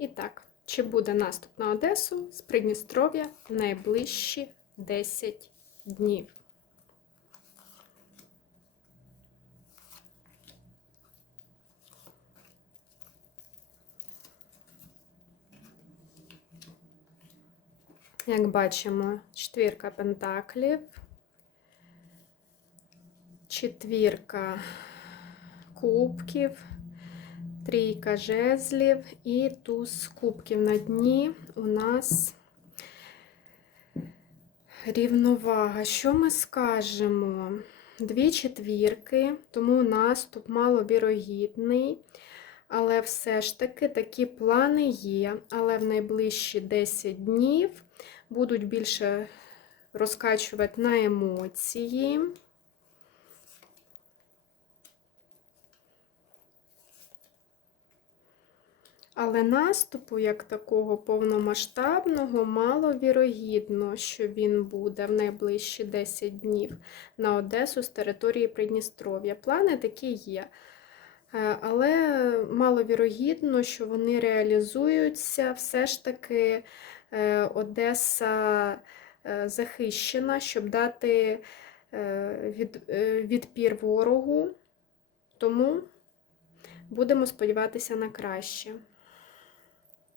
І так, чи буде наступ на Одесу з Придністров'я найближчі 10 днів? Як бачимо, четвірка пентаклів, четвірка кубків, трійка жезлів і туз кубків на дні у нас рівновага. Що ми скажемо? Дві четвірки, тому наступ маловірогідний. Але все ж таки такі плани є. Але в найближчі 10 днів будуть більше розкачувати на емоції. Але наступу, як такого повномасштабного, маловірогідно, що він буде в найближчі 10 днів на Одесу з території Придністров'я. Плани такі є. Е, Але маловірогідно, що вони реалізуються. Все ж таки е, Одеса е, захищена, щоб дати від, відпір ворогу. Тому будемо сподіватися на краще.